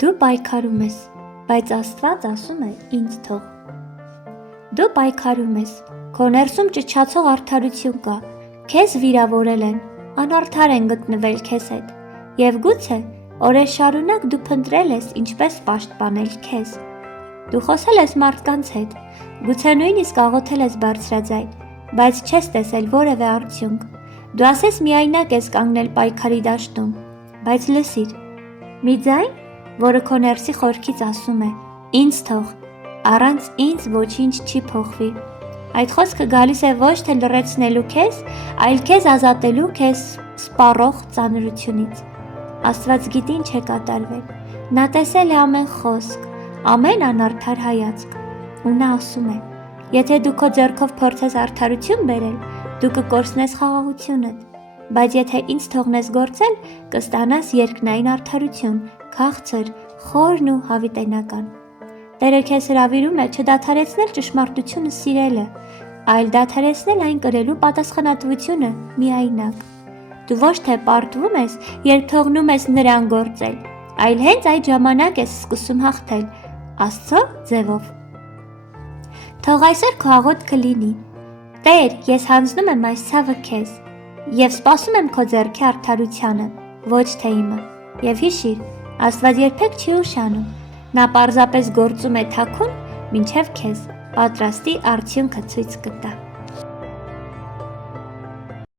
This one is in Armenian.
Դու պայքարում ես, բայց Աստված ասում է ինձ թող։ Դու պայքարում ես, քո ներսում ճչացող արդարություն կա, քեզ վիրավորել են, անարդար են գտնվել քեզ հետ, և գուցե օրեր շարունակ դու փնտրել ես ինչպես պաշտպանել քեզ։ Դու խոսել ես մարդկանց հետ, գուցե նույնիսկ աղոթել ես բարձրաձայն, բայց չես տեսել որևէ արդյունք։ Դու ասես միայնակ ես կանգնել պայքարի դաշտում, բայց լսիր, մի ձայն, որը քո ներսի խորքից ասում է. ինձ թող, առանց ինձ ոչինչ չի փոխվի։ Այդ խոսքը գալիս է ոչ թե լռեցնելու քեզ, այլ քեզ ազատելու քեզ սպառող ծանրությունից։ Աստված գիտի ինչ է կատարվել, նա տեսել է ամեն խոսք, ամեն անարդար հայացք, ու նա ասում է. եթե դու քո ձեռքով փորձես արդարություն բերել, դու կկորցնես խաղաղությունդ, բայց եթե ինձ թողնես գործել, կստանաս երկնային արդարություն, քաղցր, խորն ու հավիտենական։ Տերը քեզ հրավիրում է չդադարեցնել ճշմարտությունը սիրելը, այլ դադարեցնել այն կրելու պատասխանատվությունը միայնակ։ Դու ոչ թե պարտվում ես, երբ թողնում ես նրան գործել, այլ հենց այդ ժամանակ ես սկսում հաղթել Աստծո ձևով։ Թող այսօր քո աղոթքը լինի. Տեր, ես հանձնում եմ այս ցավը քեզ և սպասում եմ քո ձեռքի արդարությանը, ոչ թե իմը։ Եվ հիշիր, Աստված երբեք չի ուշանում, նա պարզապես գործում է թաքուն, մինչև քեզ պատրաստի արդյունքը ցույց կտա։